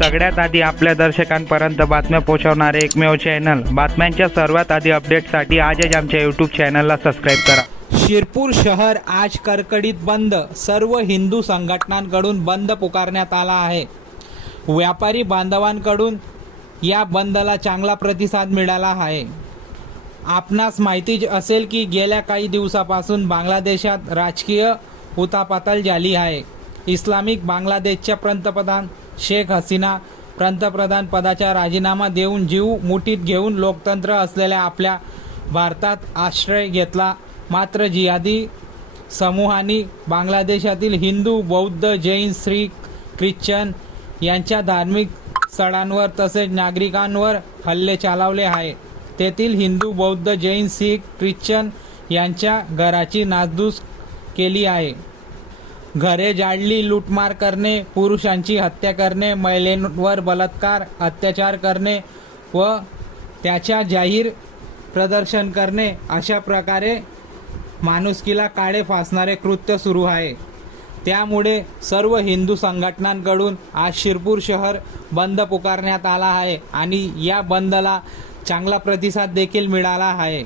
सगळ्यात आधी आपल्या दर्शकांपर्यंत बातम्या पोहोचवणारे एकमेव चॅनल बातम्यांच्या सर्वात आधी अपडेटसाठी आजच आमच्या यूट्यूब चॅनलला सबस्क्राईब करा. शिरपूर शहर आज कडकडीत बंद. सर्व हिंदू संघटनांकडून बंद पुकारण्यात आला आहे. व्यापारी बांधवांकडून या बंदला चांगला प्रतिसाद मिळाला आहे. आपणास माहिती असेल की गेल्या काही दिवसापासून बांगलादेशात राजकीय उतापातल झाली आहे. इस्लामिक बांगलादेशच्या पंतप्रधान शेख हसीना पंतप्रधान पदाचा राजीनामा देऊन जीव मुठीत घेऊन लोकतंत्र असलेल्या आपल्या भारतात आश्रय घेतला. मात्र जिहादी समूहांनी बांगलादेशातील हिंदू बौद्ध जैन श्री ख्रिश्चन यांच्या धार्मिक स्थळांवर तसेच नागरिकांवर हल्ले चालवले आहे. तेथील हिंदू बौद्ध जैन शीख ख्रिश्चन यांच्या घराची नासधूस केली आहे. घरे जाळली लूटमार करणे पुरुषांची हत्या करणे महिलेवर बलात्कार अत्याचार करणे व त्याच्या जाहीर प्रदर्शन करणे अशा प्रकारे माणुसकीला काळे फासणारे कृत्य सुरू आहे. त्यामुळे सर्व हिंदू संघटनांकडून आज शिरपूर शहर बंद पुकारण्यात आला आहे आणि या बंदला चांगला प्रतिसाद देखील मिळाला आहे.